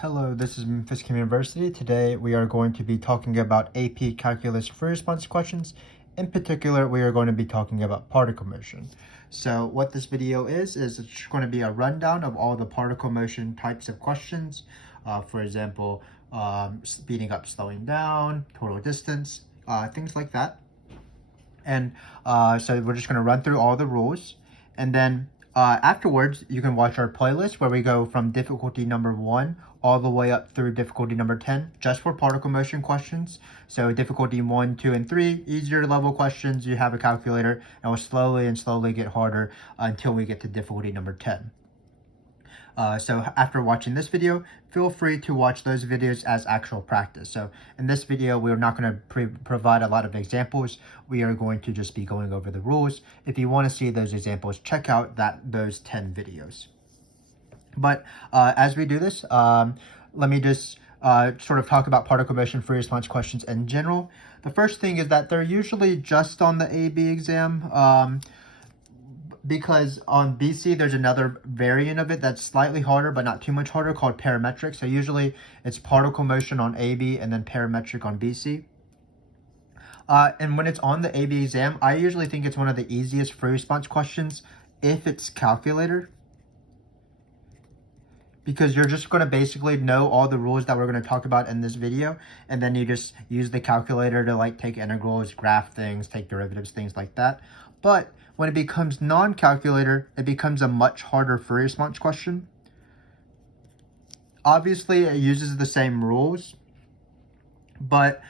Hello, this is Fisk University. Today we are going to be talking about AP Calculus free response questions. In particular, we are going to be talking about particle motion. So what this video is it's going to be a rundown of all the particle motion types of questions. For example, speeding up, slowing down, total distance, things like that. And so we're just going to run through all the rules. And then afterwards, you can watch our playlist where we go from difficulty number 1 all the way up through difficulty number 10, just for particle motion questions. So difficulty 1, 2, and 3, easier level questions, you have a calculator, and we'll slowly get harder until we get to difficulty number 10. So after watching this video, feel free to watch those videos as actual practice. So in this video, we're not going to provide a lot of examples. We are going to just be going over the rules. If you want to see those examples, check out those 10 videos. But as we do this, let me just sort of talk about particle motion free response questions in general. The first thing is that they're usually just on the AB exam. Because on BC, there's another variant of it that's slightly harder, but not too much harder, called parametric. So usually it's particle motion on AB and then parametric on BC. And when it's on the AB exam, I usually think it's one of the easiest free response questions if it's calculator. Because you're just going to basically know all the rules that we're going to talk about in this video. And then you just use the calculator to like take integrals, graph things, take derivatives, things like that. But when it becomes non-calculator, it becomes a much harder free response question. Obviously, it uses the same rules, but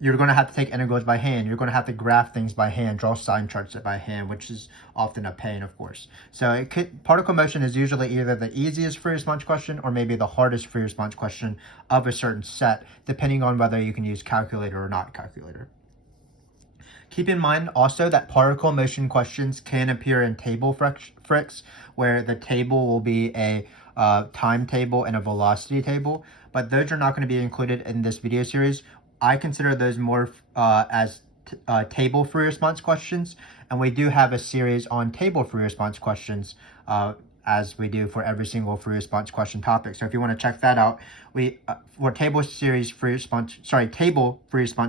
you're going to have to take integrals by hand. You're going to have to graph things by hand, draw sign charts by hand, which is often a pain, of course. So particle motion is usually either the easiest free response question or maybe the hardest free response question of a certain set, depending on whether you can use calculator or not calculator. Keep in mind also that particle motion questions can appear in table FRQs, where the table will be a time table and a velocity table, but those are not going to be included in this video series. I consider those more as table free response questions, and we do have a series on table free response questions as we do for every single free response question topic. So if you want to check that out, for table free response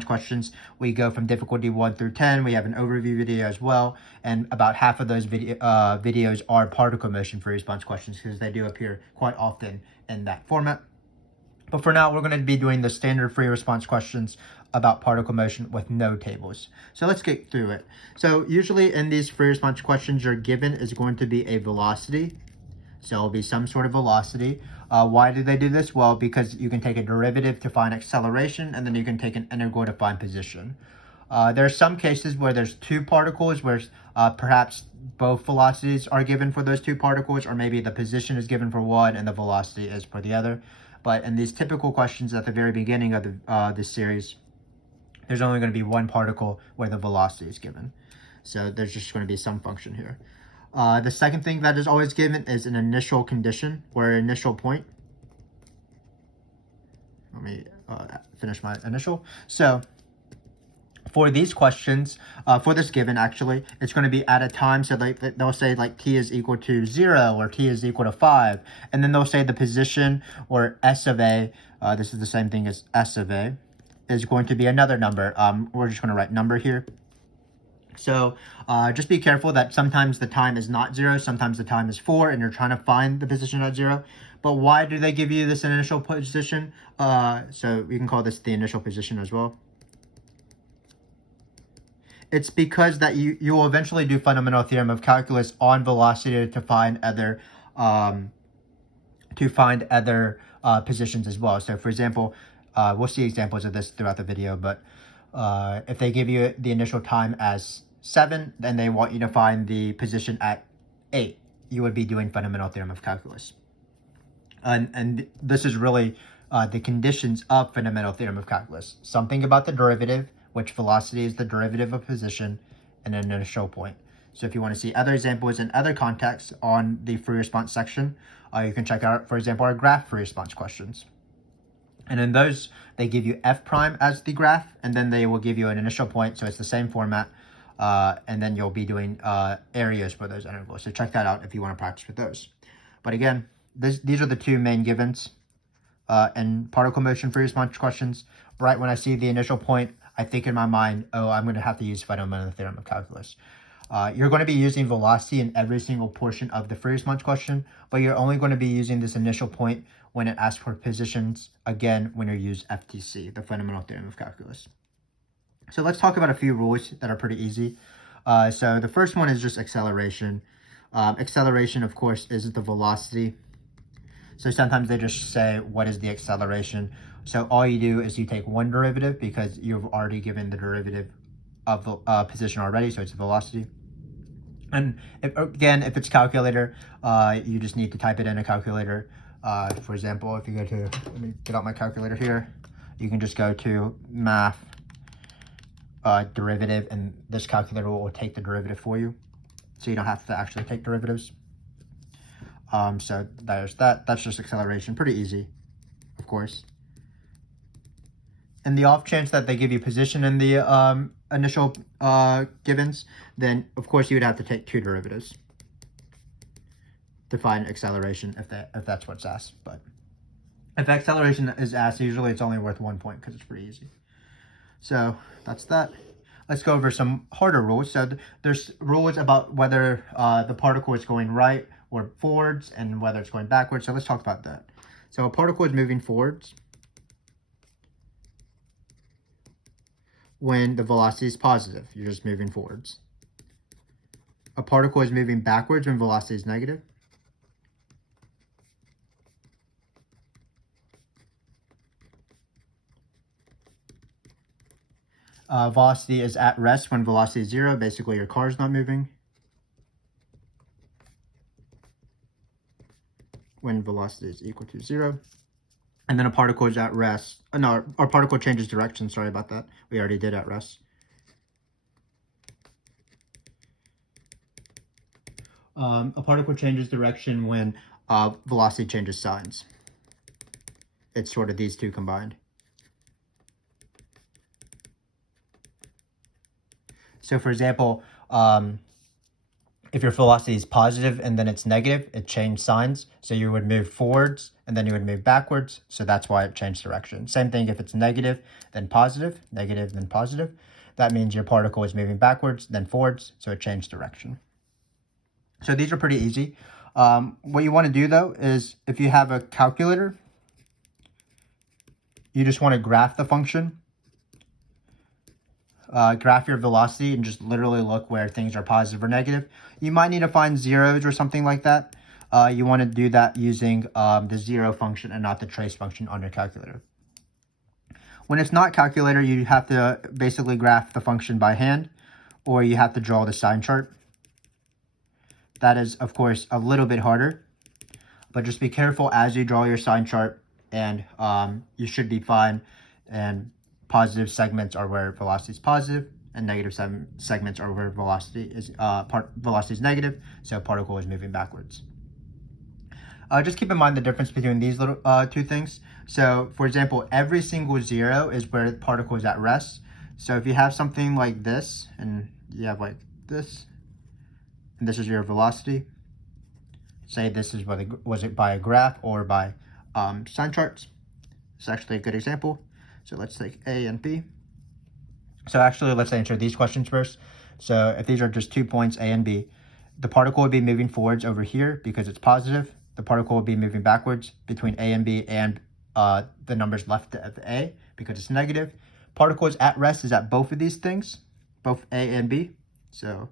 questions, we go from difficulty 1 through 10. We have an overview video as well, and about half of those videos are particle motion free response questions because they do appear quite often in that format. But for now, we're going to be doing the standard free response questions about particle motion with no tables. So let's get through it. So usually in these free response questions, your given is going to be a velocity. So it'll be some sort of velocity. Why do they do this? Well, because you can take a derivative to find acceleration, and then you can take an integral to find position. There are some cases where there's two particles, where perhaps both velocities are given for those two particles, or maybe the position is given for one and the velocity is for the other. But in these typical questions at the very beginning of this series, there's only going to be one particle where the velocity is given. So there's just going to be some function here. The second thing that is always given is an initial condition or an initial point. Let me finish my initial. So for these questions, for this given, actually, it's going to be at a time. So they'll say like t is equal to 0 or t is equal to 5. And then they'll say the position or s of a, this is the same thing as s of a, is going to be another number. We're just going to write number here. So just be careful that sometimes the time is not 0, sometimes the time is 4, and you're trying to find the position at 0. But why do they give you this initial position? So we can call this the initial position as well. It's because that you will eventually do fundamental theorem of calculus on velocity to find other positions as well. So for example, we'll see examples of this throughout the video, but if they give you the initial time as 7, then they want you to find the position at 8. You would be doing fundamental theorem of calculus. And this is really the conditions of fundamental theorem of calculus. Something about the derivative, which velocity is the derivative of position, and an initial point. So if you want to see other examples in other contexts on the free response section, you can check out, for example, our graph free response questions. And in those, they give you f prime as the graph, and then they will give you an initial point, so it's the same format, and then you'll be doing areas for those intervals. So check that out if you want to practice with those. But again, these are the two main givens and particle motion for response questions. Right when I see the initial point, I think in my mind, oh, I'm going to have to use fundamental theorem of calculus. You're going to be using velocity in every single portion of the free response question, but you're only going to be using this initial point when it asks for positions, again, when you use FTC, the fundamental theorem of calculus. So let's talk about a few rules that are pretty easy. So the first one is just acceleration. Acceleration, of course, is the velocity. So sometimes they just say, what is the acceleration? So all you do is you take one derivative because you've already given the derivative of the position already, so it's velocity. And if it's calculator, you just need to type it in a calculator. For example, if you go to, let me get out my calculator here, you can just go to math derivative, and this calculator will take the derivative for you. So you don't have to actually take derivatives. So there's that. That's just acceleration. Pretty easy, of course. In the off chance that they give you position in the initial givens, then of course you would have to take two derivatives to find acceleration if that's what's asked. But if acceleration is asked, usually it's only worth 1 point because it's pretty easy. So that's that. Let's go over some harder rules. So there's rules about whether the particle is going right or forwards and whether it's going backwards. So let's talk about that. So a particle is moving forwards when the velocity is positive. You're just moving forwards. A particle is moving backwards when velocity is negative. Velocity is at rest when velocity is 0. Basically, your car is not moving. When velocity is equal to 0. And then a particle is at rest. No, our particle changes direction. Sorry about that. We already did at rest. A particle changes direction when velocity changes signs. It's sort of these two combined. So for example, if your velocity is positive and then it's negative, it changed signs. So you would move forwards and then you would move backwards. So that's why it changed direction. Same thing if it's negative, then positive, negative, then positive. That means your particle is moving backwards, then forwards. So it changed direction. So these are pretty easy. What you want to do though is if you have a calculator, you just want to graph the function. Graph your velocity and just literally look where things are positive or negative. You might need to find zeros or something like that. You want to do that using the zero function and not the trace function on your calculator. When it's not calculator, you have to basically graph the function by hand, or you have to draw the sign chart. That is, of course, a little bit harder, but just be careful as you draw your sign chart, and you should be fine. And positive segments are where velocity is positive, and negative segments are where velocity is negative, so particle is moving backwards. Just keep in mind the difference between these little two things. So, for example, every single 0 is where the particle is at rest. So if you have something like this, and you have like this, and this is your velocity, say this is was it by a graph or by sign charts. It's actually a good example. So let's take A and B. So actually, let's answer these questions first. So if these are just 2 points, A and B, the particle would be moving forwards over here because it's positive. The particle would be moving backwards between A and B and the numbers left of A because it's negative. Particle is at rest is at both of these things, both A and B. So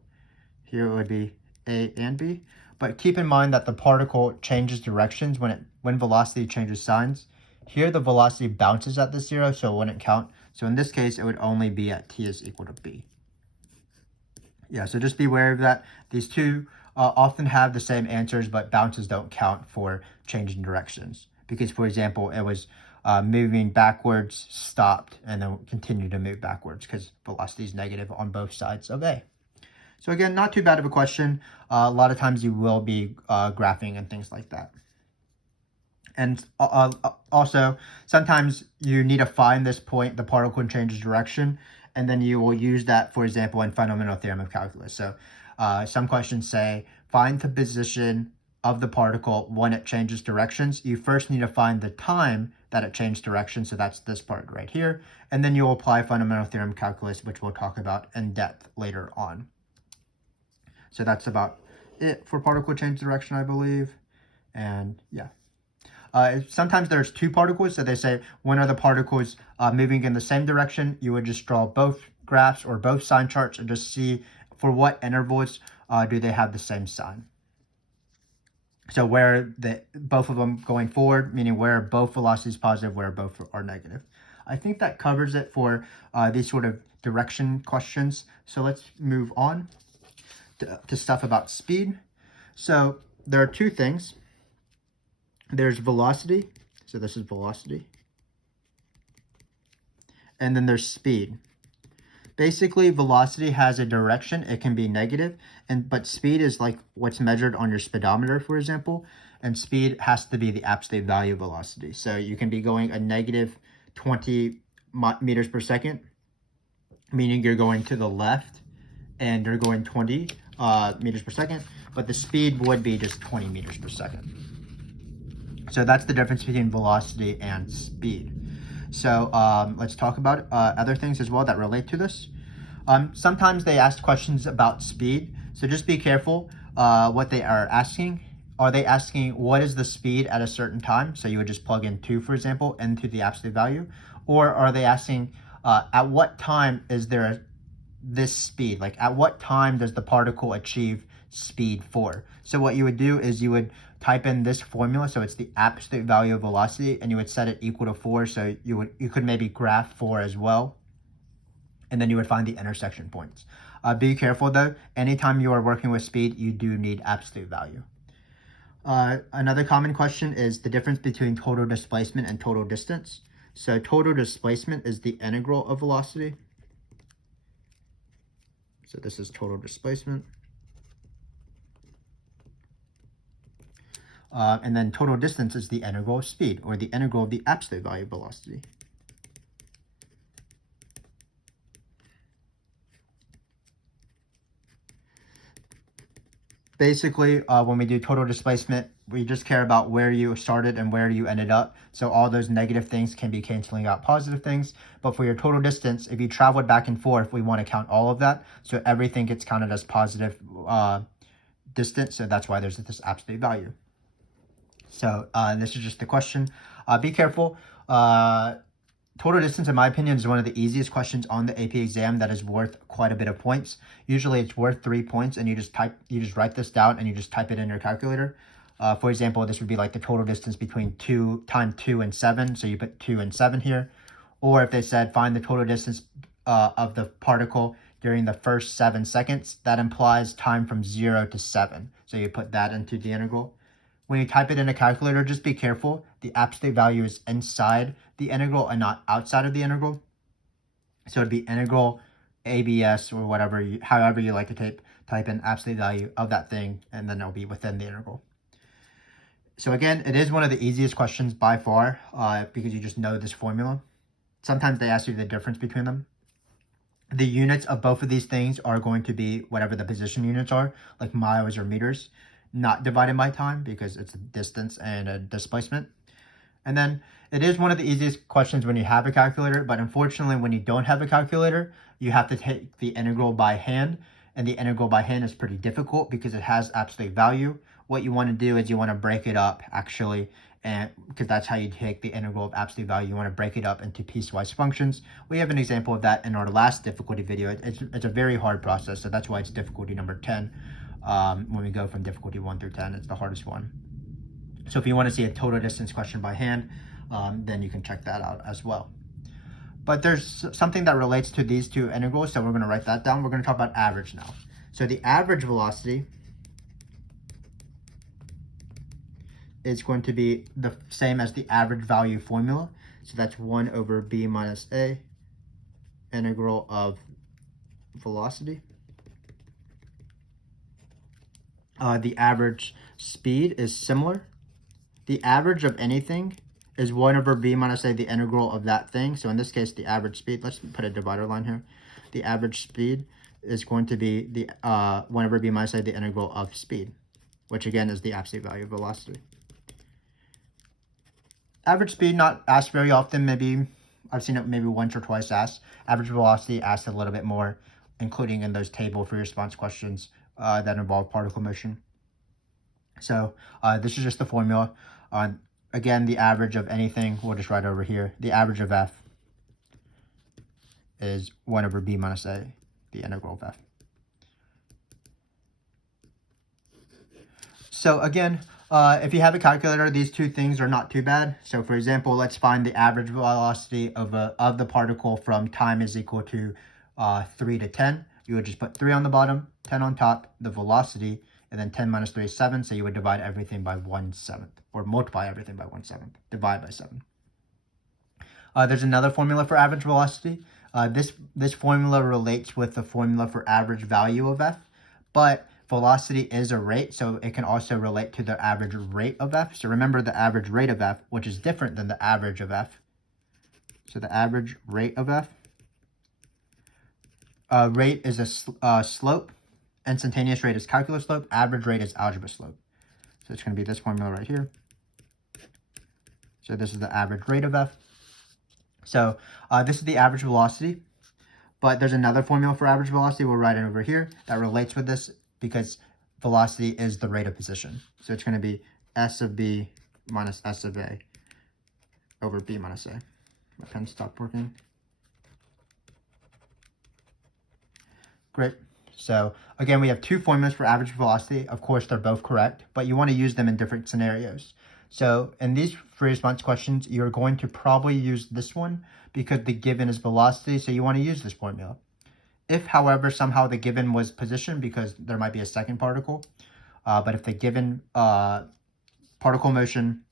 here it would be A and B. But keep in mind that the particle changes directions when velocity changes signs. Here the velocity bounces at the 0, so it wouldn't count. So in this case, it would only be at t is equal to b. Yeah, so just be aware of that. These two often have the same answers, but bounces don't count for changing directions. Because, for example, it was moving backwards, stopped, and then continued to move backwards because velocity is negative on both sides of A. So again, not too bad of a question. A lot of times you will be graphing and things like that. And also, sometimes you need to find this point, the particle changes direction, and then you will use that, for example, in fundamental theorem of calculus. So some questions say, find the position of the particle when it changes directions, you first need to find the time that it changed direction. So that's this part right here. And then you'll apply fundamental theorem calculus, which we'll talk about in depth later on. So that's about it for particle change direction, I believe. And yeah. Sometimes there's two particles, so they say when are the particles moving in the same direction, you would just draw both graphs or both sign charts and just see for what intervals do they have the same sign. So where both of them going forward, meaning where both velocities positive, where both are negative. I think that covers it for these sort of direction questions. So let's move on to stuff about speed. So there are two things. There's velocity. So this is velocity. And then there's speed. Basically, velocity has a direction. It can be negative, but speed is like what's measured on your speedometer, for example. And speed has to be the absolute value of velocity. So you can be going a negative 20 meters per second, meaning you're going to the left, and you're going 20 meters per second. But the speed would be just 20 meters per second. So that's the difference between velocity and speed. So let's talk about other things as well that relate to this. Sometimes they ask questions about speed. So just be careful what they are asking. Are they asking what is the speed at a certain time? So you would just plug in 2, for example, into the absolute value. Or are they asking at what time is there this speed? Like at what time does the particle achieve speed 4? So what you would do is you would type in this formula, so it's the absolute value of velocity, and you would set it equal to 4. So you could maybe graph 4 as well, and then you would find the intersection points. Be careful though, anytime you are working with speed, you do need absolute value. Another common question is the difference between total displacement and total distance. So total displacement is the integral of velocity. So this is total displacement. And then total distance is the integral of speed, or the integral of the absolute value of velocity. Basically, when we do total displacement, we just care about where you started and where you ended up. So all those negative things can be canceling out positive things. But for your total distance, if you traveled back and forth, we want to count all of that. So everything gets counted as positive distance. So that's why there's this absolute value. So this is just the question. Be careful. Total distance, in my opinion, is one of the easiest questions on the AP exam that is worth quite a bit of points. Usually it's worth 3 points, and you just write this down and you just type it in your calculator. For example, this would be like the total distance between 2 and 7. So you put 2 and 7 here. Or if they said find the total distance of the particle during the first 7 seconds, that implies time from 0 to 7. So you put that into the integral. When you type it in a calculator, just be careful. The absolute value is inside the integral and not outside of the integral. So it'd be integral ABS or whatever, however you like to type in absolute value of that thing, and then it'll be within the integral. So again, it is one of the easiest questions by far because you just know this formula. Sometimes they ask you the difference between them. The units of both of these things are going to be whatever the position units are, like miles or meters, not divided by time because it's a distance and a displacement. And then it is one of the easiest questions when you have a calculator, but unfortunately when you don't have a calculator, you have to take the integral by hand, and the integral by hand is pretty difficult because it has absolute value. What you want to do is you want to break it up actually, and because that's how you take the integral of absolute value. You want to break it up into piecewise functions. We have an example of that in our last difficulty video. It's a very hard process, so that's why it's difficulty number 10. When we go from difficulty 1 through 10, it's the hardest one. So if you want to see a total distance question by hand, then you can check that out as well. But there's something that relates to these two integrals, so we're going to write that down. We're going to talk about average now. So the average velocity is going to be the same as the average value formula. So that's 1 over b minus a, integral of velocity. The average speed is similar. The average of anything is 1 over b minus a, the integral of that thing. So in this case, the average speed, let's put a divider line here. The average speed is going to be the 1 over b minus a, the integral of speed, which again is the absolute value of velocity. Average speed, not asked very often. Maybe I've seen it maybe once or twice asked. Average velocity asked a little bit more, including in those table free response questions that involve particle motion. So this is just the formula. Again, the average of anything, we'll just write over here. The average of f is 1 over b minus a, the integral of f. So again, if you have a calculator, these two things are not too bad. So for example, let's find the average velocity of the particle from time is equal to 3 to 10. You would just put 3 on the bottom, 10 on top, the velocity, and then 10 minus 3 is 7. So you would divide everything by 1/7, or multiply everything by 1/7, divide by 7. There's another formula for average velocity. This formula relates with the formula for average value of f, but velocity is a rate, so it can also relate to the average rate of f. So remember the average rate of f, which is different than the average of f. So the average rate of f, rate is a slope. Instantaneous rate is calculus slope. Average rate is algebra slope. So it's going to be this formula right here. So this is the average rate of f. So this is the average velocity, but there's another formula for average velocity. We'll write it over here that relates with this because velocity is the rate of position. So it's going to be s of b minus s of a over b minus a. My pen stopped working. Great. So again, we have two formulas for average velocity. Of course, they're both correct, but you want to use them in different scenarios. So in these free response questions, you're going to probably use this one because the given is velocity, so you want to use this formula. If, however, somehow the given was position, because there might be a second particle, but if the given particle motion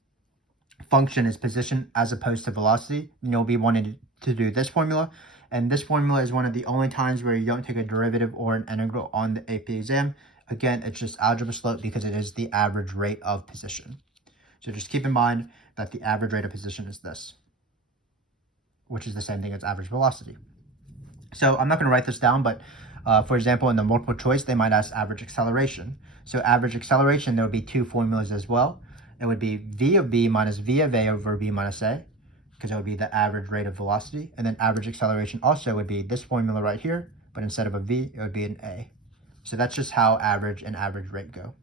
function is position as opposed to velocity, then you'll be wanting to do this formula. And this formula is one of the only times where you don't take a derivative or an integral on the AP exam. Again, it's just algebra slope because it is the average rate of position. So just keep in mind that the average rate of position is this, which is the same thing as average velocity. So I'm not going to write this down, but for example, in the multiple choice, they might ask average acceleration. So average acceleration, there would be two formulas as well. It would be v of b minus v of a over b minus a, because it would be the average rate of velocity. And then average acceleration also would be this formula right here, but instead of a v, it would be an a. So that's just how average and average rate go.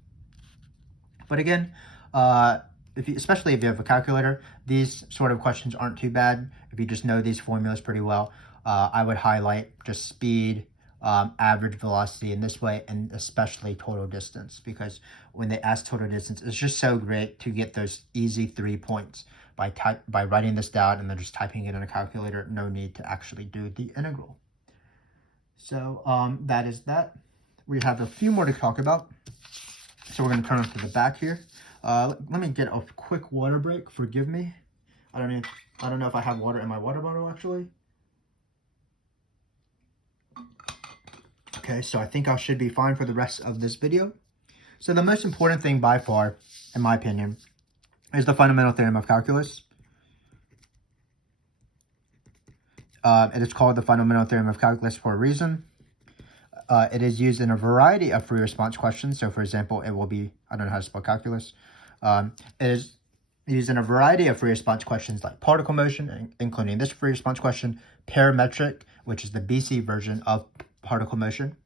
But again, especially if you have a calculator, these sort of questions aren't too bad. If you just know these formulas pretty well, I would highlight just speed, average velocity in this way, and especially total distance, because when they ask total distance, it's just so great to get those easy 3 points by writing this down and then just typing it in a calculator. No need to actually do the integral. So that is that. We have a few more to talk about. So we're going to turn to the back here. Let me get a quick water break. Forgive me. I don't know if I have water in my water bottle actually. Okay, so I think I should be fine for the rest of this video. So the most important thing by far, in my opinion, is the fundamental theorem of calculus. It is called the fundamental theorem of calculus for a reason. It is used in a variety of free response questions. So for example, it will be, I don't know how to spell calculus. It is used in a variety of free response questions like particle motion, including this free response question, parametric, which is the BC version of particle motion.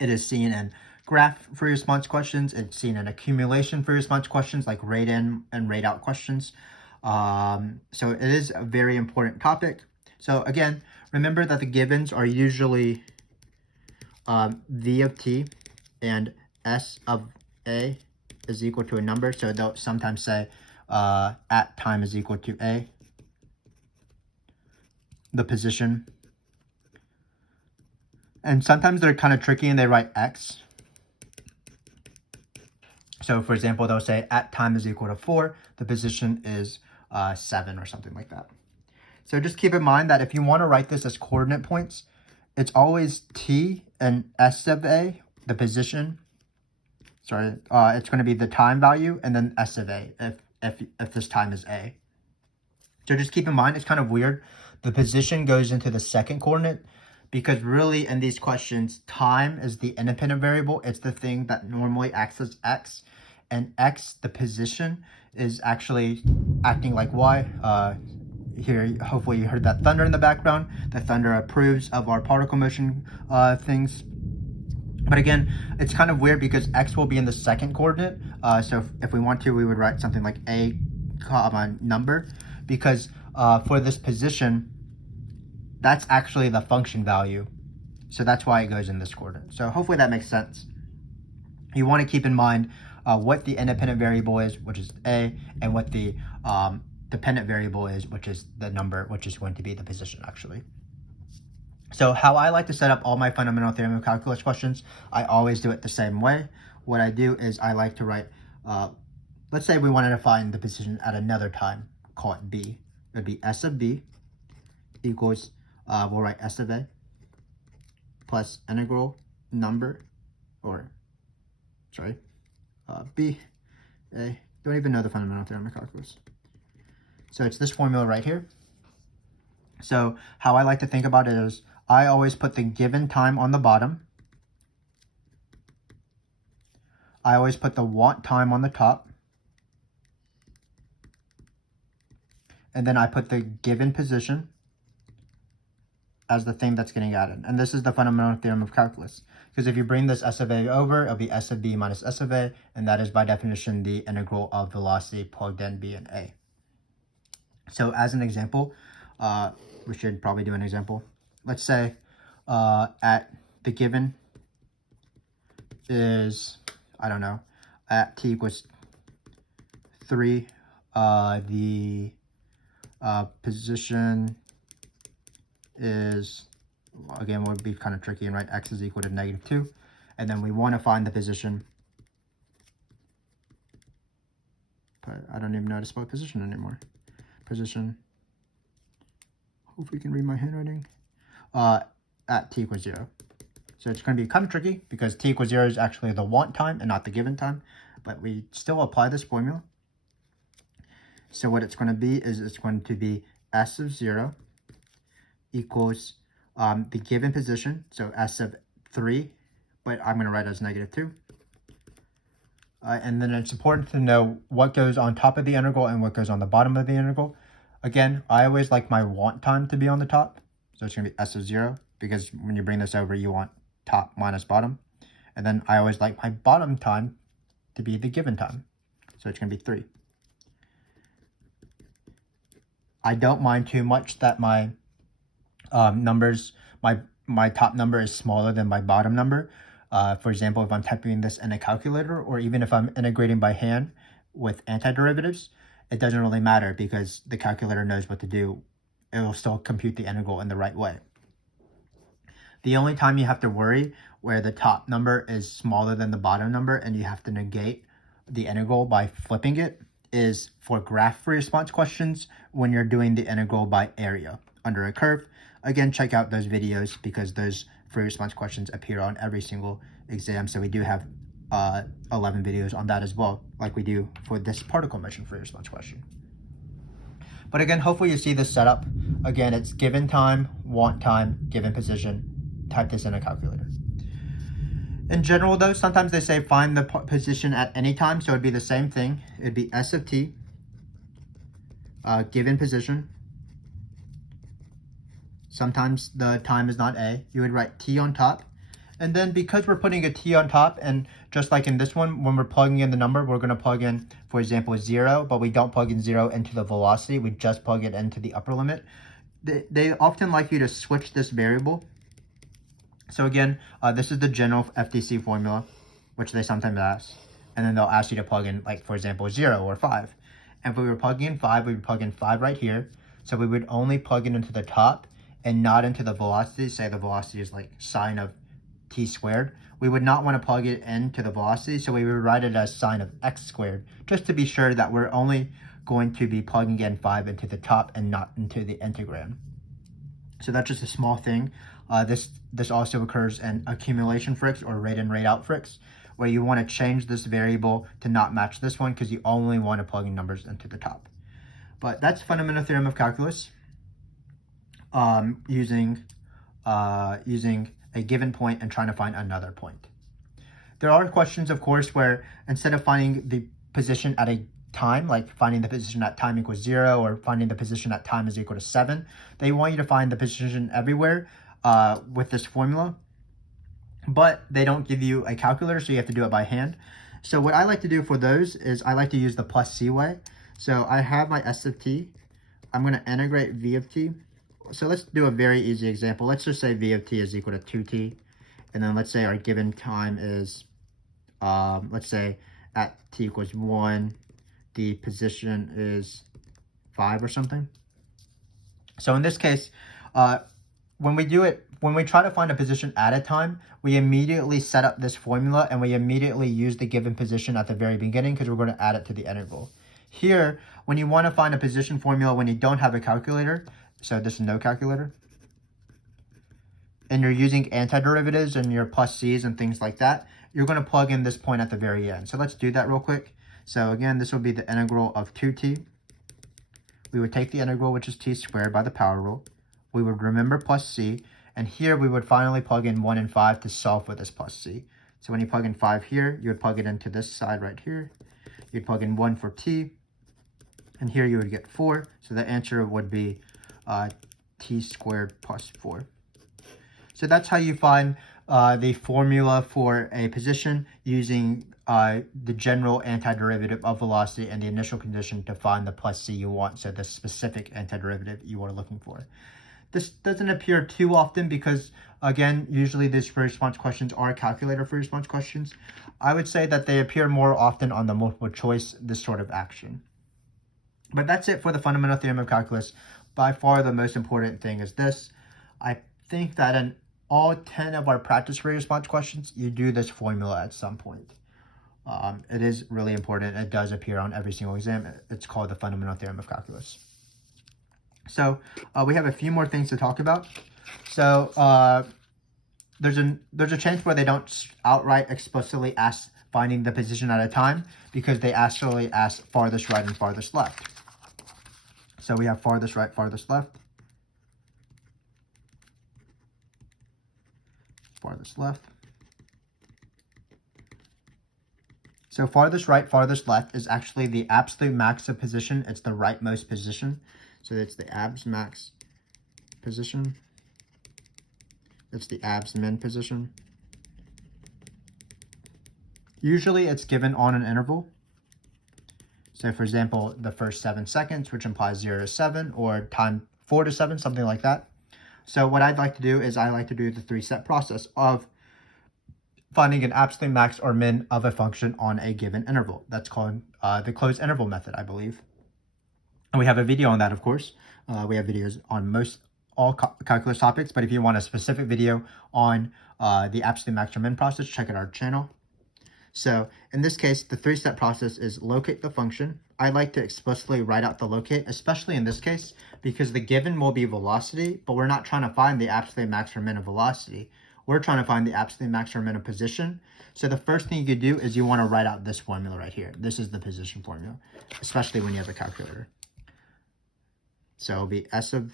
It is seen in graph free response questions. It's seen in accumulation free response questions like rate in and rate out questions. So it is a very important topic. So again, remember that the givens are usually v of t and s of a is equal to a number. So they'll sometimes say at time is equal to a, the position. And sometimes they're kind of tricky and they write x. So for example, they'll say at time is equal to 4, the position is 7 or something like that. So just keep in mind that if you want to write this as coordinate points, it's always t and s of a, the position. Sorry, it's going to be the time value and then s of a if this time is a. So just keep in mind, it's kind of weird. The position goes into the second coordinate, because really in these questions, time is the independent variable. It's the thing that normally acts as x, and x, the position, is actually acting like y. Here, hopefully you heard that thunder in the background. The thunder approves of our particle motion things. But again, it's kind of weird because x will be in the second coordinate. So if we want to, we would write something like a comma number, because for this position, that's actually the function value. So that's why it goes in this coordinate. So hopefully that makes sense. You want to keep in mind what the independent variable is, which is a, and what the dependent variable is, which is the number, which is going to be the position actually. So how I like to set up all my fundamental theorem of calculus questions, I always do it the same way. What I do is I like to write, let's say we wanted to find the position at another time, call it b. It would be s of b equals, we'll write s of a plus integral number, or, sorry, b, a, don't even know the fundamental theorem of calculus. So it's this formula right here. So how I like to think about it is I always put the given time on the bottom. I always put the want time on the top. And then I put the given position as the thing that's getting added. And this is the fundamental theorem of calculus. Because if you bring this s of a over, it'll be s of b minus s of a. And that is by definition the integral of velocity plugged in b and a. So as an example, we should probably do an example. Let's say at the given is, I don't know, at t equals 3, the position is, again, would be kind of tricky, and right, x is equal to -2. And then we want to find the position, but I don't even know how to spell position anymore. Position, hopefully you can read my handwriting, at t equals 0. So it's going to be kind of tricky because t equals 0 is actually the want time and not the given time, but we still apply this formula. So what it's going to be is it's going to be s of 0 equals the given position, so s of 3, but I'm going to write it as -2. And then it's important to know what goes on top of the integral and what goes on the bottom of the integral. Again, I always like my want time to be on the top. So it's going to be s of 0, because when you bring this over, you want top minus bottom. And then I always like my bottom time to be the given time. So it's going to be 3. I don't mind too much that my numbers, my top number is smaller than my bottom number. For example, if I'm typing this in a calculator, or even if I'm integrating by hand with antiderivatives, it doesn't really matter because the calculator knows what to do. It will still compute the integral in the right way. The only time you have to worry where the top number is smaller than the bottom number and you have to negate the integral by flipping it is for graph free response questions when you're doing the integral by area under a curve. Again, check out those videos because those free response questions appear on every single exam. So we do have 11 videos on that as well, like we do for this particle motion free response question. But again, hopefully you see this setup. Again, it's given time, want time, given position. Type this in a calculator. In general though, sometimes they say find the position at any time, so it'd be the same thing. It'd be s of t, given position. Sometimes the time is not a. You would write t on top. And then because we're putting a t on top, and just like in this one, when we're plugging in the number, we're going to plug in, for example, 0, but we don't plug in 0 into the velocity. We just plug it into the upper limit. They often like you to switch this variable. So again, this is the general FDC formula, which they sometimes ask. And then they'll ask you to plug in, like, for example, 0 or 5. And if we were plugging in 5, we would plug in 5 right here. So we would only plug it into the top and not into the velocity. Say the velocity is like sine of t squared. We would not want to plug it into the velocity, so we would write it as sine of x squared, just to be sure that we're only going to be plugging in 5 into the top and not into the integrand. So that's just a small thing. This also occurs in accumulation fricks or rate in, rate out fricks, where you want to change this variable to not match this one because you only want to plug in numbers into the top. But that's fundamental theorem of calculus using using a given point and trying to find another point. There are questions, of course, where instead of finding the position at a time, like finding the position at time equals 0 or finding the position at time is equal to 7, they want you to find the position everywhere with this formula, but they don't give you a calculator, so you have to do it by hand. So what I like to do for those is I like to use the plus C way. So I have my S of t. I'm going to integrate V of t. So let's do a very easy example. Let's just say V of t is equal to 2t. And then let's say our given time is, let's say at t equals 1, the position is 5 or something. So in this case, when we try to find a position at a time, we immediately set up this formula and we immediately use the given position at the very beginning because we're going to add it to the integral. Here, when you want to find a position formula when you don't have a calculator, so this is no calculator, and you're using antiderivatives and your plus c's and things like that, you're going to plug in this point at the very end. So let's do that real quick. So again, this will be the integral of 2t. We would take the integral, which is t squared by the power rule. We would remember plus c, and here we would finally plug in 1 and 5 to solve for this plus c. So when you plug in 5 here, you would plug it into this side right here. You'd plug in 1 for t, and here you would get 4. So the answer would be t squared plus 4. So that's how you find the formula for a position using the general antiderivative of velocity and the initial condition to find the plus c you want, so the specific antiderivative you are looking for. This doesn't appear too often because, again, usually these free response questions are calculator free response questions. I would say that they appear more often on the multiple choice, this sort of action. But that's it for the fundamental theorem of calculus. By far the most important thing is this. I think that in all 10 of our practice free response questions, you do this formula at some point. It is really important. It does appear on every single exam. It's called the fundamental theorem of calculus. So we have a few more things to talk about. So there's a chance where they don't outright explicitly ask finding the position at a time because they actually ask farthest right and farthest left. So we have farthest right, farthest left. Farthest left. So farthest right, farthest left is actually the absolute max of position. It's the rightmost position. So it's the abs max position. It's the abs min position. Usually it's given on an interval. So for example, the first 7 seconds, which implies 0 to 7, or time 4 to 7, something like that. So what I'd like to do is I like to do the 3-step process of finding an absolute max or min of a function on a given interval. That's called the closed interval method, I believe. And we have a video on that, of course. We have videos on all calculus topics, but if you want a specific video on the absolute max or min process, check out our channel. So in this case, the 3-step process is locate the function. I like to explicitly write out the locate, especially in this case, because the given will be velocity, but we're not trying to find the absolute max or min of velocity. We're trying to find the absolute max or min of position. So the first thing you could do is you want to write out this formula right here. This is the position formula, especially when you have a calculator. So it'll be S of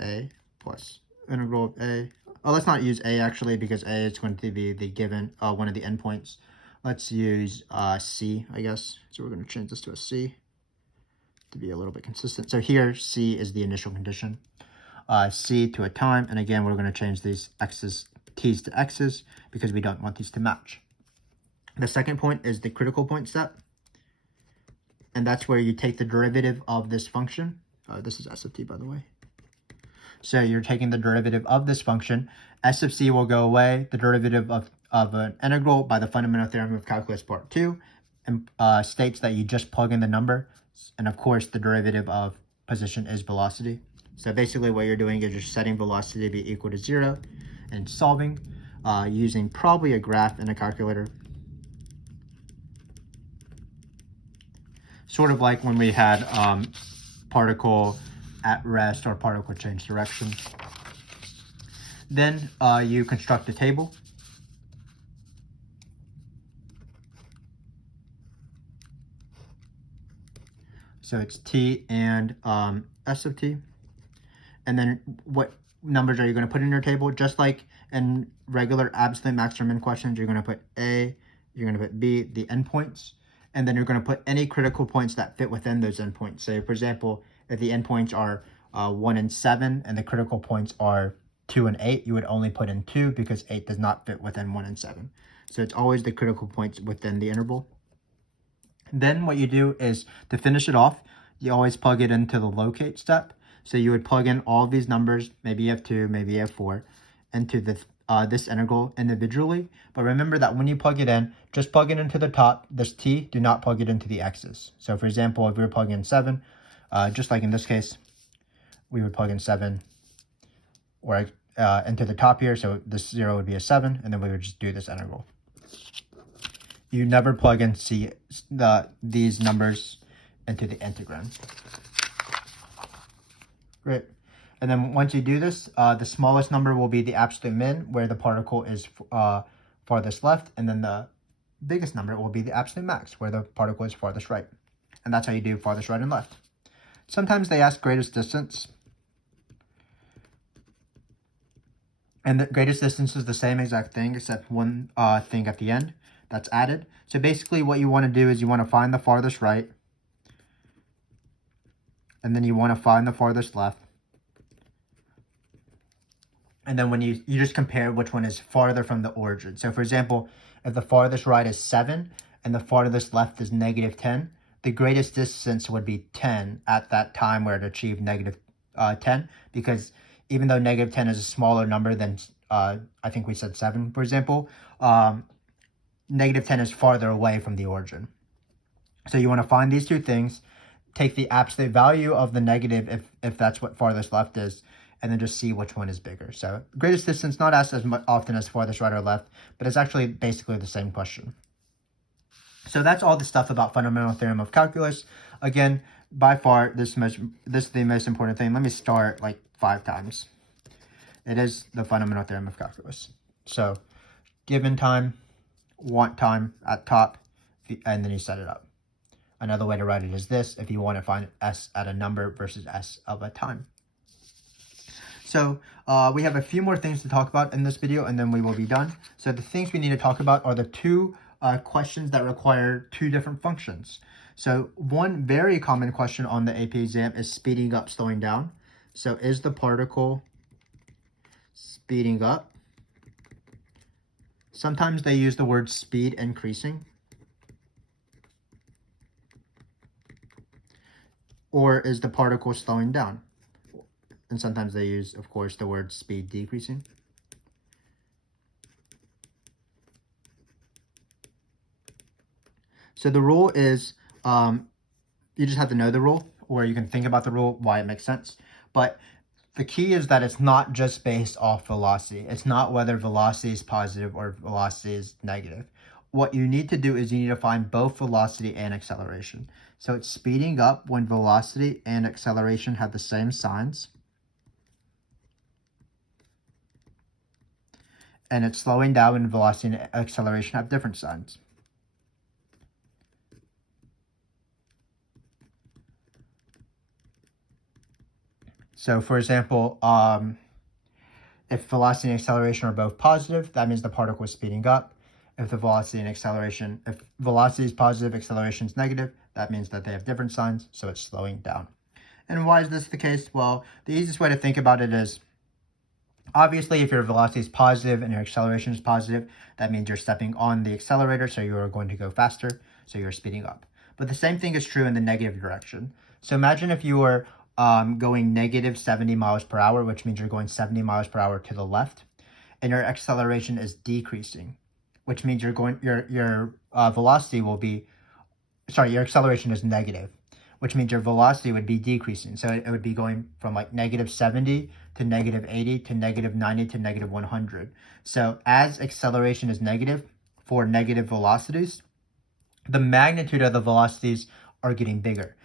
A plus integral of A. Oh, let's not use A actually, because A is going to be the given, one of the endpoints. Let's use C, I guess. So we're going to change this to a C to be a little bit consistent. So here, C is the initial condition. C to a time, and again, we're going to change these T's to X's because we don't want these to match. The second point is the critical point step, and that's where you take the derivative of this function. This is S of t, by the way. So you're taking the derivative of this function. S of c will go away. The derivative of an integral by the fundamental theorem of calculus part 2 states that you just plug in the number, and of course the derivative of position is velocity. So basically what you're doing is you're setting velocity to be equal to 0 and solving using probably a graph and a calculator. Sort of like when we had particle at rest or particle change direction. Then you construct a table. So it's t and S of t. And then what numbers are you going to put in your table? Just like in regular absolute max or min questions, you're going to put A, you're going to put B, the endpoints, and then you're going to put any critical points that fit within those endpoints. So, for example, if the endpoints are 1 and 7 and the critical points are 2 and 8, you would only put in 2 because 8 does not fit within 1 and 7. So it's always the critical points within the interval. Then what you do is, to finish it off, you always plug it into the locate step. So you would plug in all these numbers, maybe you have 2, maybe you have 4, into this integral individually. But remember that when you plug it in, just plug it into the top, this t, do not plug it into the x's. So for example, if we were plugging in 7, just like in this case, we would plug in 7 or into the top here. So this 0 would be a 7, and then we would just do this integral. You never plug in these numbers into the integrand. Great. And then once you do this, the smallest number will be the absolute min, where the particle is farthest left, and then the biggest number will be the absolute max, where the particle is farthest right. And that's how you do farthest right and left. Sometimes they ask greatest distance. And the greatest distance is the same exact thing, except one thing at the end that's added. So basically what you want to do is you want to find the farthest right, and then you want to find the farthest left. And then when you just compare which one is farther from the origin. So for example, if the farthest right is 7 and the farthest left is -10, the greatest distance would be 10 at that time where it achieved -10, because even though -10 is a smaller number than, I think we said 7, for example, -10 is farther away from the origin. So you want to find these two things, take the absolute value of the negative if that's what farthest left is, and then just see which one is bigger. So greatest distance, not asked as often as farthest right or left, but it's actually basically the same question. So that's all the stuff about fundamental theorem of calculus. Again, by far, this is the most important thing. Let me start like 5 times. It is the fundamental theorem of calculus. So given time, want time at top, and then you set it up. Another way to write it is this, if you want to find s at a number versus s of a time. So we have a few more things to talk about in this video, and then we will be done. So the things we need to talk about are the two questions that require 2 different functions. So one very common question on the AP exam is speeding up, slowing down. So is the particle speeding up? Sometimes they use the word speed increasing. Or is the particle slowing down? And sometimes they use, of course, the word speed decreasing. So the rule is, you just have to know the rule, or you can think about the rule, why it makes sense. But the key is that it's not just based off velocity. It's not whether velocity is positive or velocity is negative. What you need to do is you need to find both velocity and acceleration. So it's speeding up when velocity and acceleration have the same signs. And it's slowing down when velocity and acceleration have different signs. So for example, if velocity and acceleration are both positive, that means the particle is speeding up. If velocity is positive, acceleration is negative, that means that they have different signs, so it's slowing down. And why is this the case? Well, the easiest way to think about it is, obviously, if your velocity is positive and your acceleration is positive, that means you're stepping on the accelerator, so you're going to go faster, so you're speeding up. But the same thing is true in the negative direction. So imagine if you were going negative 70 miles per hour, which means you're going 70 miles per hour to the left, and your acceleration is decreasing, which means your velocity will be, your acceleration is negative, which means your velocity would be decreasing. So it would be going from like -70 to -80 to -90 to -100. So as acceleration is negative for negative velocities, the magnitude of the velocities are getting bigger.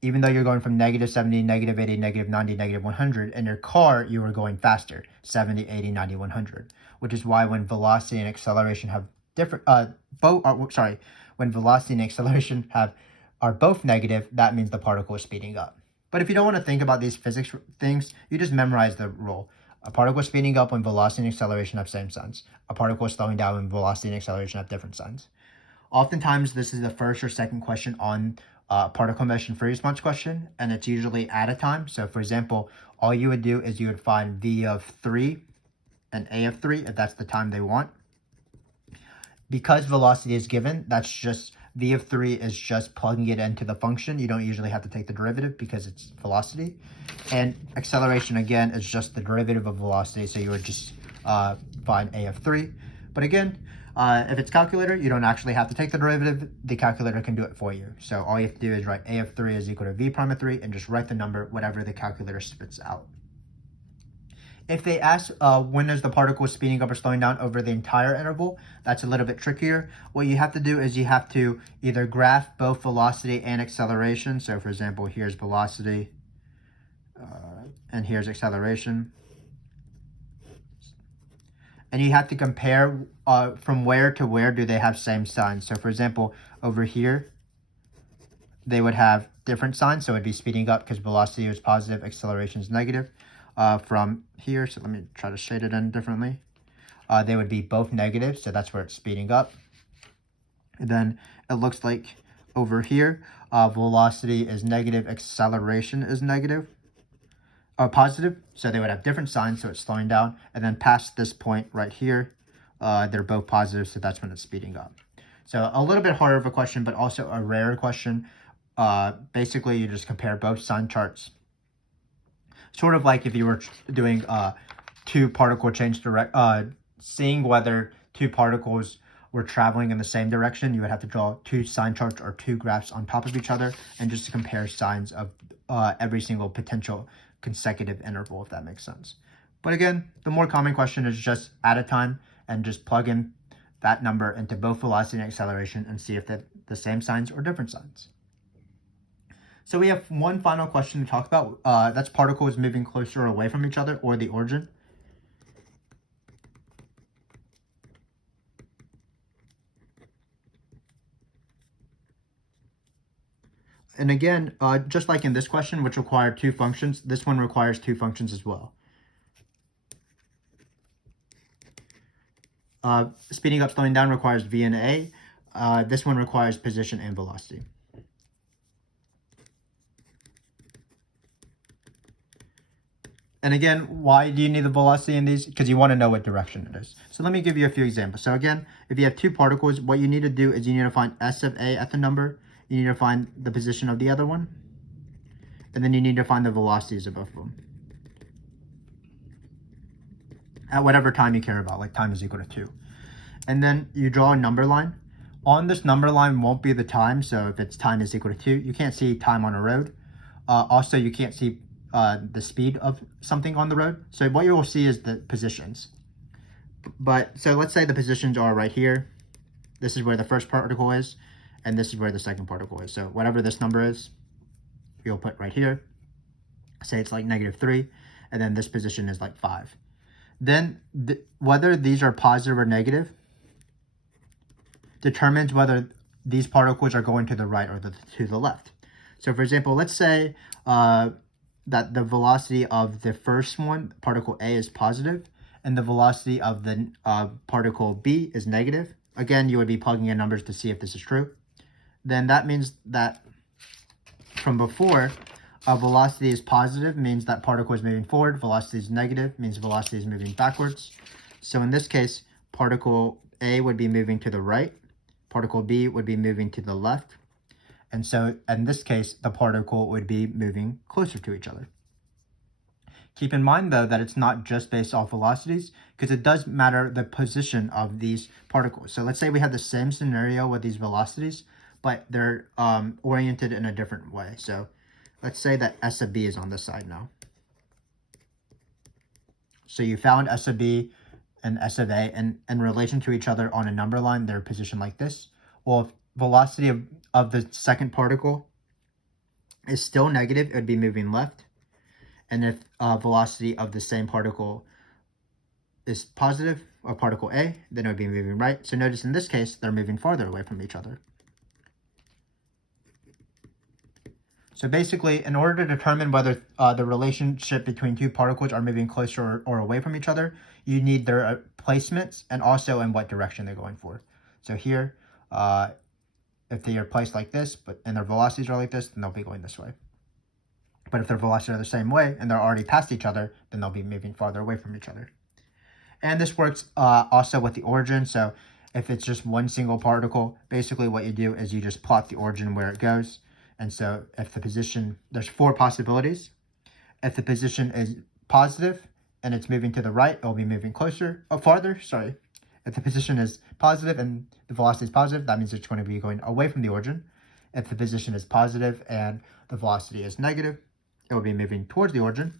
Even though you're going from -70, -80, -90, -100, in your car, you are going faster, 70, 80, 90, 100, which is why when velocity and acceleration have different, when velocity and acceleration are both negative, that means the particle is speeding up. But if you don't want to think about these physics things, you just memorize the rule. A particle is speeding up when velocity and acceleration have same signs. A particle is slowing down when velocity and acceleration have different signs. Oftentimes, this is the first or second question on particle motion free response question, and it's usually at a time. So for example, all you would do is you would find v of 3 and a of 3 if that's the time they want. Because velocity is given, that's just v of 3 is just plugging it into the function. You don't usually have to take the derivative because it's velocity. And acceleration, again, is just the derivative of velocity, so you would just find a of 3. But again, if it's calculator, you don't actually have to take the derivative. The calculator can do it for you. So all you have to do is write a of 3 is equal to v prime of 3 and just write the number, whatever the calculator spits out. If they ask when is the particle speeding up or slowing down over the entire interval, that's a little bit trickier. What you have to do is you have to either graph both velocity and acceleration. So for example, here's velocity and here's acceleration. And you have to compare from where to where do they have same signs. So for example, over here, they would have different signs. So it'd be speeding up because velocity is positive, acceleration is negative. From here, so let me try to shade it in differently. They would be both negative, so that's where it's speeding up. And then it looks like over here, velocity is negative, acceleration is negative, or positive, so they would have different signs, so it's slowing down. And then past this point right here, they're both positive, so that's when it's speeding up. So a little bit harder of a question, but also a rare question. Basically, you just compare both sign charts. Sort of like if you were doing two particle change seeing whether two particles were traveling in the same direction, you would have to draw two sign charts or two graphs on top of each other and just to compare signs of every single potential consecutive interval, if that makes sense. But again, the more common question is just at a time and just plug in that number into both velocity and acceleration and see if they're the same signs or different signs. So we have one final question to talk about. That's particles moving closer or away from each other, or the origin. And again, just like in this question, which required two functions, this one requires two functions as well. Speeding up, slowing down requires v and a. This one requires position and velocity. And again, why do you need the velocity in these? Because you want to know what direction it is. So let me give you a few examples. So again, if you have two particles, what you need to do is you need to find S of A at the number. You need to find the position of the other one. And then you need to find the velocities of both of them. At whatever time you care about, like time is equal to 2. And then you draw a number line. On this number line won't be the time. So if it's time is equal to 2, you can't see time on a road. Also, you can't see the speed of something on the road. So what you will see is the positions. But so let's say the positions are right here. This is where the first particle is, and this is where the second particle is. So whatever this number is, you'll put right here. Say it's like -3, and then this position is like 5. Then whether these are positive or negative determines whether these particles are going to the right or to the left. So for example, let's say that the velocity of the first one, particle A, is positive, and the velocity of the particle B is negative. Again, you would be plugging in numbers to see if this is true. Then that means that from before, velocity is positive, means that particle is moving forward. Velocity is negative, means velocity is moving backwards. So in this case, particle A would be moving to the right. Particle B would be moving to the left. And so in this case, the particle would be moving closer to each other. Keep in mind, though, that it's not just based off velocities, because it does matter the position of these particles. So let's say we have the same scenario with these velocities, but they're oriented in a different way. So let's say that S of B is on this side now. So you found S of B and S of A, and in relation to each other on a number line, they're positioned like this. Well, if velocity of the second particle is still negative, it would be moving left. And if velocity of the same particle is positive, or particle A, then it would be moving right. So notice in this case, they're moving farther away from each other. So basically, in order to determine whether the relationship between two particles are moving closer or away from each other, you need their placements and also in what direction they're going for. So here, if they are placed like this, and their velocities are like this, then they'll be going this way. But if their velocities are the same way and they're already past each other, then they'll be moving farther away from each other. And this works also with the origin. So if it's just one single particle, basically what you do is you just plot the origin where it goes. And so if the position, there's 4 possibilities. If the position is positive and it's moving to the right, it'll be moving farther, sorry. If the position is positive and the velocity is positive, that means it's going to be going away from the origin. If the position is positive and the velocity is negative, it will be moving towards the origin.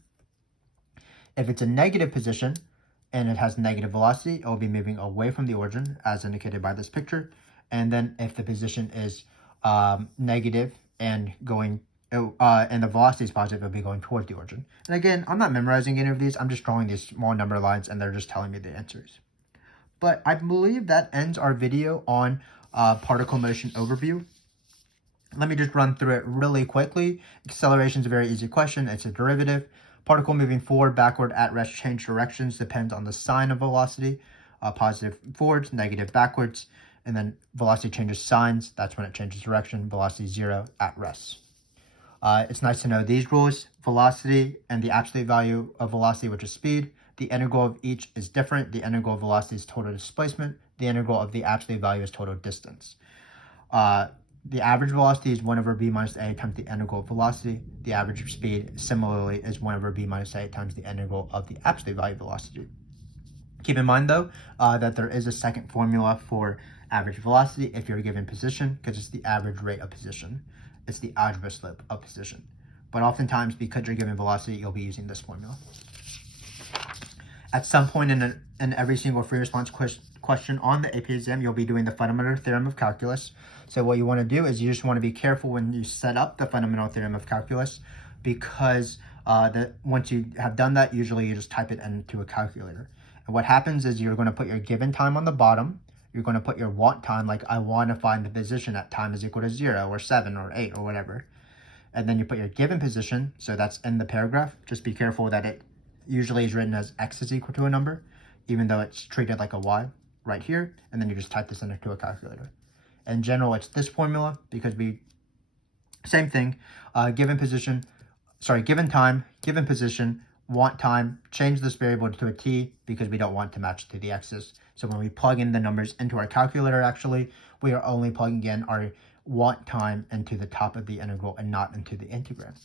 If it's a negative position and it has negative velocity, it will be moving away from the origin, as indicated by this picture. And then if the position is negative and and the velocity is positive, it'll be going towards the origin. And again, I'm not memorizing any of these. I'm just drawing these small number lines, and they're just telling me the answers. But I believe that ends our video on particle motion overview. Let me just run through it really quickly. Acceleration is a very easy question. It's a derivative. Particle moving forward, backward, at rest, change directions depends on the sign of velocity. Positive forwards, negative backwards. And then velocity changes signs. That's when it changes direction. Velocity 0 at rest. It's nice to know these rules. Velocity and the absolute value of velocity, which is speed. The integral of each is different. The integral of velocity is total displacement. The integral of the absolute value is total distance. The average velocity is 1 over b minus a times the integral of velocity. The average speed, similarly, is 1 over b minus a times the integral of the absolute value of velocity. Keep in mind, though, that there is a second formula for average velocity if you're given position, because it's the average rate of position. It's the algebra slope of position. But oftentimes, because you're given velocity, you'll be using this formula. At some point in every single free response question on the AP exam, you'll be doing the fundamental theorem of calculus. So what you want to do is you just want to be careful when you set up the fundamental theorem of calculus, because once you have done that, usually you just type it into a calculator. And what happens is you're going to put your given time on the bottom. You're going to put your want time, like I want to find the position at time is equal to 0 or 7 or 8 or whatever. And then you put your given position, so that's in the paragraph. Just be careful that it usually is written as x is equal to a number, even though it's treated like a y right here. And then you just type this into a calculator. In general, it's this formula because same thing, given time, given position, want time, change this variable to a t because we don't want to match to the x's. So when we plug in the numbers into our calculator, actually, we are only plugging in our want time into the top of the integral and not into the integrand.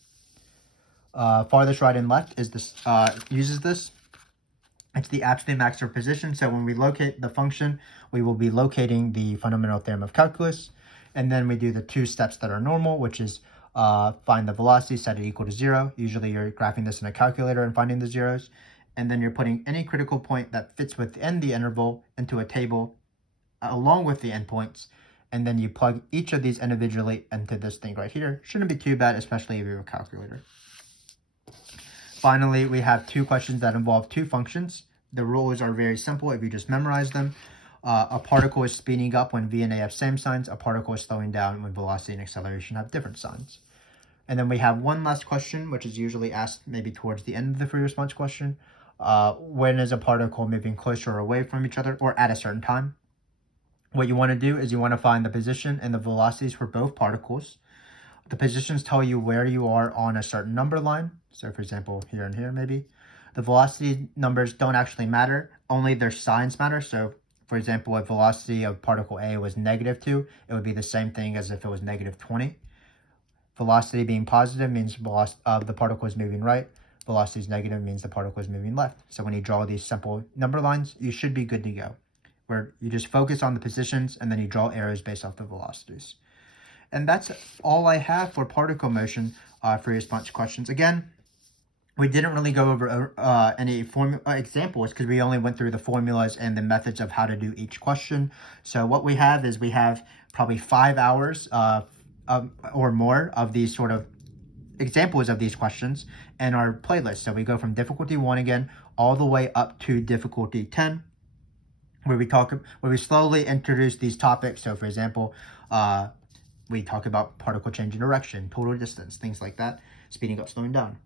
Farthest right and left is this, uses this. It's the absolute maximum position. So when we locate the function, we will be locating the fundamental theorem of calculus. And then we do the 2 steps that are normal, which is find the velocity, set it equal to 0. Usually you're graphing this in a calculator and finding the zeros. And then you're putting any critical point that fits within the interval into a table along with the endpoints. And then you plug each of these individually into this thing right here. Shouldn't be too bad, especially if you have a calculator. Finally, we have 2 questions that involve 2 functions. The rules are very simple if you just memorize them. A particle is speeding up when v and a have same signs. A particle is slowing down when velocity and acceleration have different signs. And then we have one last question, which is usually asked maybe towards the end of the free response question. When is a particle moving closer or away from each other, or at a certain time? What you want to do is you want to find the position and the velocities for both particles. The positions tell you where you are on a certain number line. So for example, here and here maybe. The velocity numbers don't actually matter, only their signs matter. So for example, if velocity of particle A was -2, it would be the same thing as if it was -20. Velocity being positive means the particle is moving right. Velocity is negative means the particle is moving left. So when you draw these simple number lines, you should be good to go, where you just focus on the positions and then you draw arrows based off the velocities. And that's all I have for particle motion free response questions. Again, we didn't really go over any examples because we only went through the formulas and the methods of how to do each question. So what we have is we have probably 5 hours or more of these sort of examples of these questions in our playlist. So we go from difficulty 1 again all the way up to difficulty 10, where we slowly introduce these topics. So for example, We talk about particle change in direction, total distance, things like that, speeding up, slowing down.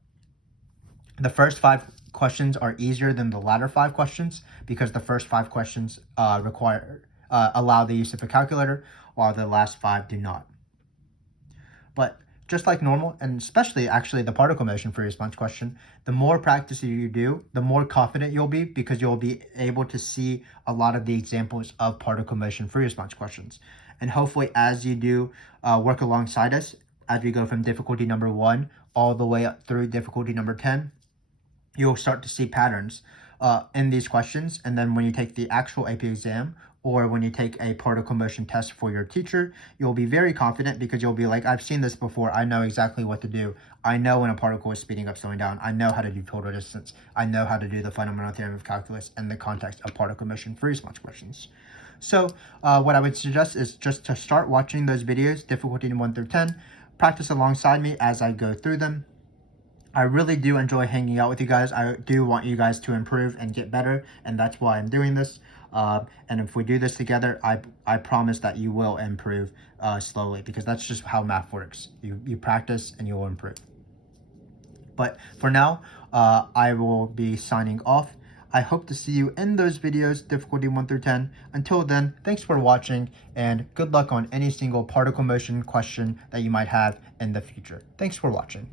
The first 5 questions are easier than the latter 5 questions because the first 5 questions allow the use of a calculator, while the last 5 do not. But just like normal, and especially actually the particle motion free response question, the more practice you do, the more confident you'll be, because you'll be able to see a lot of the examples of particle motion free response questions. And hopefully as you do work alongside us, as we go from difficulty number 1 all the way up through difficulty number 10, you'll start to see patterns in these questions. And then when you take the actual AP exam, or when you take a particle motion test for your teacher, you'll be very confident, because you'll be like, I've seen this before. I know exactly what to do. I know when a particle is speeding up, slowing down. I know how to do total distance. I know how to do the fundamental theorem of calculus in the context of particle motion free response questions. So what I would suggest is just to start watching those videos, difficulty 1 through 10, practice alongside me as I go through them. I really do enjoy hanging out with you guys. I do want you guys to improve and get better, and that's why I'm doing this. And if we do this together, I promise that you will improve slowly, because that's just how math works. You practice and you will improve. But for now, I will be signing off. I hope to see you in those videos, difficulty 1 through 10. Until then, thanks for watching, and good luck on any single particle motion question that you might have in the future. Thanks for watching.